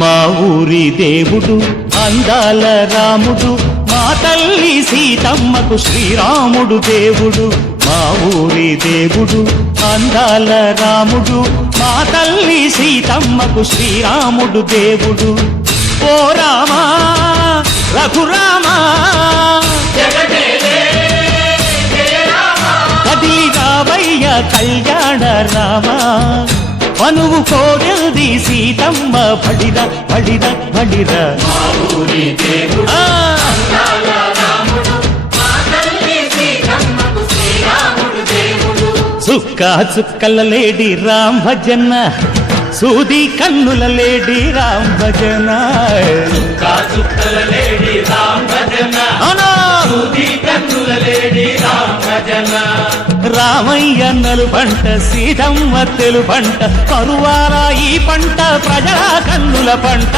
మా ఊరి దేవుడు అందాల రాముడు, మా తల్లి సీతమ్మకు శ్రీరాముడు దేవుడు. మా ఊరి దేవుడు అందాల రాముడు, మా తల్లి సీతమ్మకు శ్రీరాముడు దేవుడు. ఓ రామా రఘురామా కదిలి రావయ్య కళ్యాణ రామా, మనువు కోరింది సీతమ్మ బడిర బడిర బడిర. చుక్క చుక్కల లేడి రామ్ భజన, సూది కన్నుల లేడి రామ్ భజన. చుక్కల లేడి రామ్ భజన, సూది కన్నుల లేడి రామ్ భజన. రామయ్య నలు పంట సీతమ్మ తెలు పంట, కరువార ఈ పంట ప్రజల కన్నుల పంట.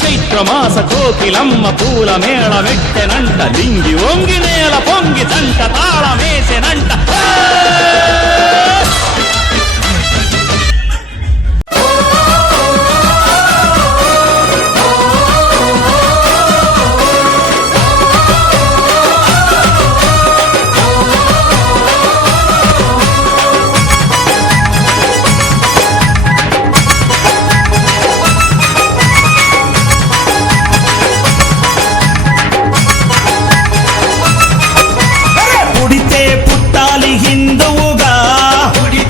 చైత్రమాస కోకిలమ్మ పూల మేళ వెట్టెనంట, లింగి వంగి నేల పొంగి తంట తాళమేసెనంట. పుడితే పుట్టాలి హిందువుగా, పుడితే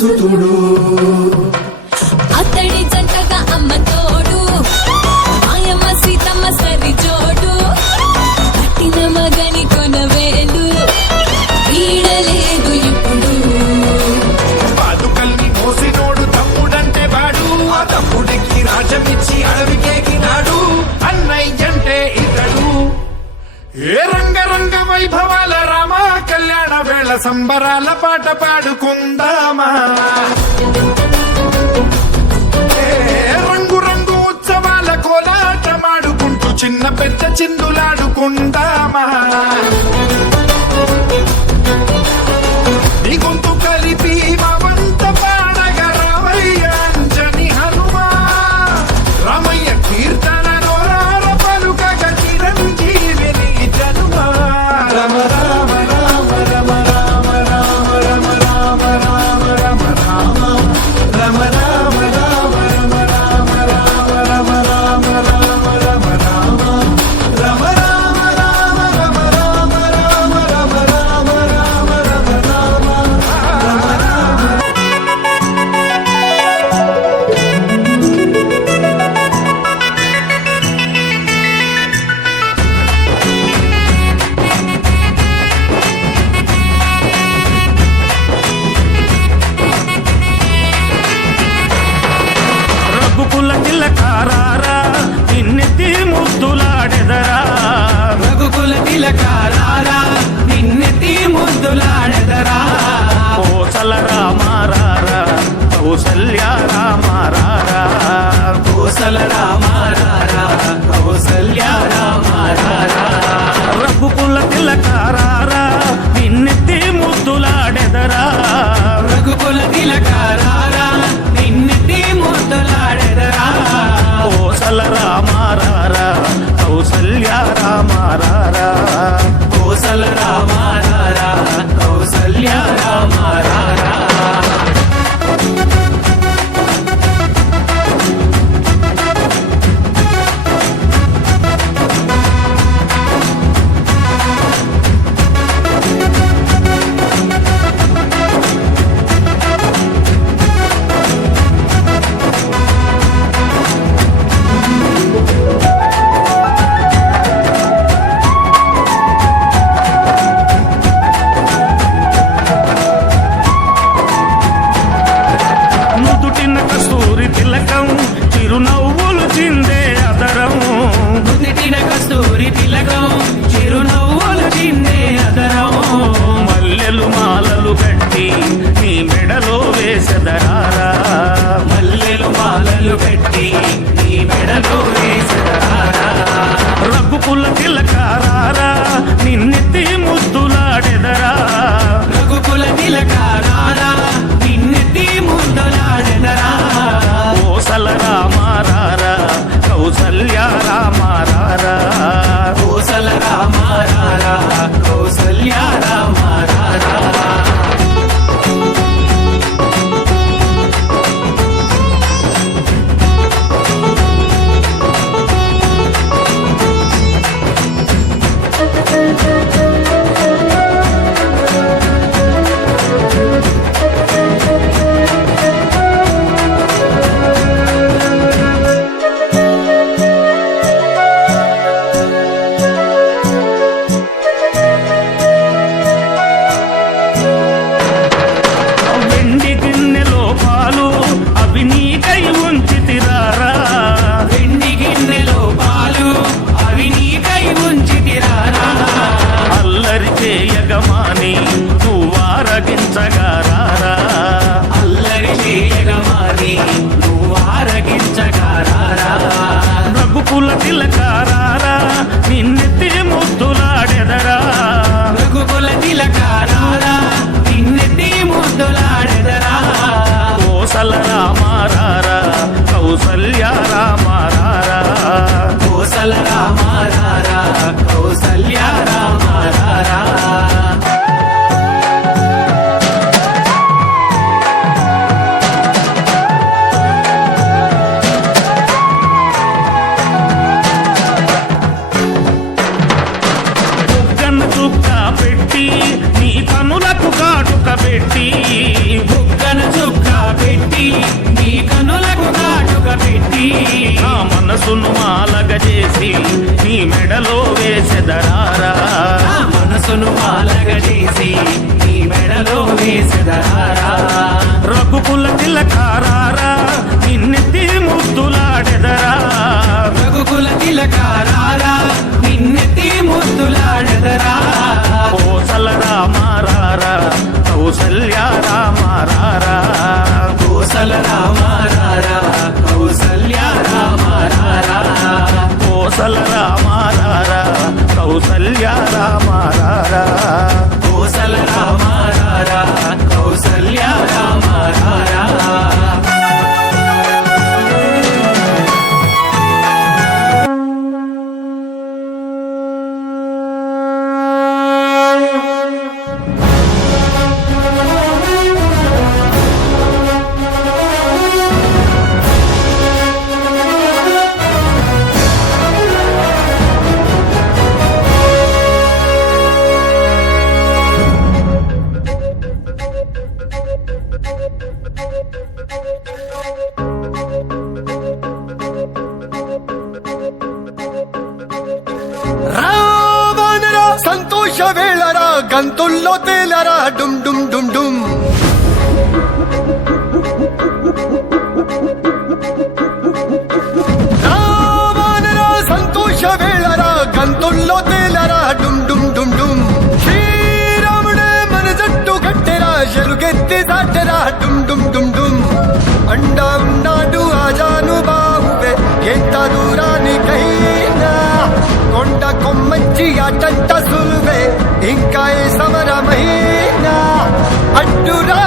సుతుడు అతడి జంటగా అమ్మ తోడు మాయమ్మ సీతమ్మ సరి జోడు కట్టిన మగని కొనవేలు వీడలేదు ఇప్పుడు పాదుకల్ని మోసినోడు తమ్ముడంటే వాడు ఆ తమ్ముడికి రాజమిచ్చి అడవికేకినాడు అన్నయ్యంటే ఇతడు ఏ రంగరంగ వైభవాల రామ కళ్యాణ వేళ సంబరాల పాట పాడుకుందామా ఏ రంగు రంగు ఉత్సవాల కోలాటమాడుకుంటూ చిన్న పెద్ద చిందులాడుకుందామా నీ గొంతు కలిపి మా వంత పాడగ రామయ్య అంజని హనుమా రామయ్య కీర్తన నోరార పలుకగ చిరంజీవిని జనుమా రమ రామ రామ రమ రామ రామ రమ రామ రామ రమ రామ రమ రామ రామ రమ రామ రామ రమ రామ రామ రమ రామ రమ రామ రామ రమ రామ రామ రమ రామ రామ రమ రామ రఘుకుల తిలకారారా నిన్నెత్తి ముద్దులాడెదరా రఘుకుల తిలకారారా నిన్నెత్తి ముద్దులాడెదరా కోసల రామారారా కౌసల్య రామారారా కోసల రామారారా కౌసల్య రామారారా రఘుకుల తిలకారారా నిన్నెత్తి ముద్దులాడెదరా రఘుకుల తిలకారారా నిన్నెత్తి ముద్దులాడెదరా కోసల రామారారా కౌసల్య రామారారా కోసల రామారారా కౌసల్య రామారారా నుదుటిన కస్తూరి తిలకం చిరునవ్వులు చిందే అదరం నుదిటిన కస్తూరి తిలకం చిరునవ్వులు చిందే అదరం మల్లెలు మాలలు కట్టి నీ మెడలో వేసెదరారా మల్లెలు మాలలు పెట్టి నీ మెడలో వేసరారా రఘుకుల తిలకారారా నిన్నెత్తి ముద్దులాడెదరా రఘుకుల తిలకారారా నిన్నెత్తి ముద్దులాడెదరా కోసల రామారారా కౌసల్య రామారారా కోసల రామారారా కౌసల్య రామారారా వెండి గిన్నెలో పాలు అవి నీకై ఉంచితిరారా వెండి గిన్నెలో పాలు అవి నీకై ఉంచితిరారా అల్లరి చేయగమాని నువ్వారగించగారారా అల్లరి చేయగమాని నువ్వు ఆరగించగారారా రఘుకుల తిలకారారా నిన్నెత్తి ముద్దులాడెదరా రఘుకుల తిలకారారా నిన్నెత్తి ముద్దులాడెదరా కోసల రామారారా కౌసల్య రామారారా కోసల రామారారా కౌసల్య రామారారా చుక్క పెట్టి నీ కనులకు కాటుక పెట్టి బుగ్గన చుక్క చిలకారారా నిన్నెత్తి ముద్దులాడదరా కోసల రామారారా కౌసల్య రామారారా కోసల రామారారా కౌసల్య రామారారా కోసల రామారారా కౌసల్య రామారారా కోసల రామారారా కౌసల్య రామారారా రావణరా సంతోష వేళరా గంతుల్లో తేలరా డుమ్ డుమ్ డుమ్ డుమ్ రావణరా సంతోష వేళరా గంతుల్లో తేలరా డుమ్ డుమ్ డుమ్ డుమ్ శ్రీరాముడే మన జట్టు కట్టెరా ఎలుగెత్తి దాటెరా డుమ్ డుమ్ డుమ్ డుమ్ అండా ఉన్నాడు ఆజాను బాహువే ఎంత దూరానికైనా కొండ కొమ్మచ్చి అటంట సులువే ఇంకా ఏ సమరమైనా అడ్డురా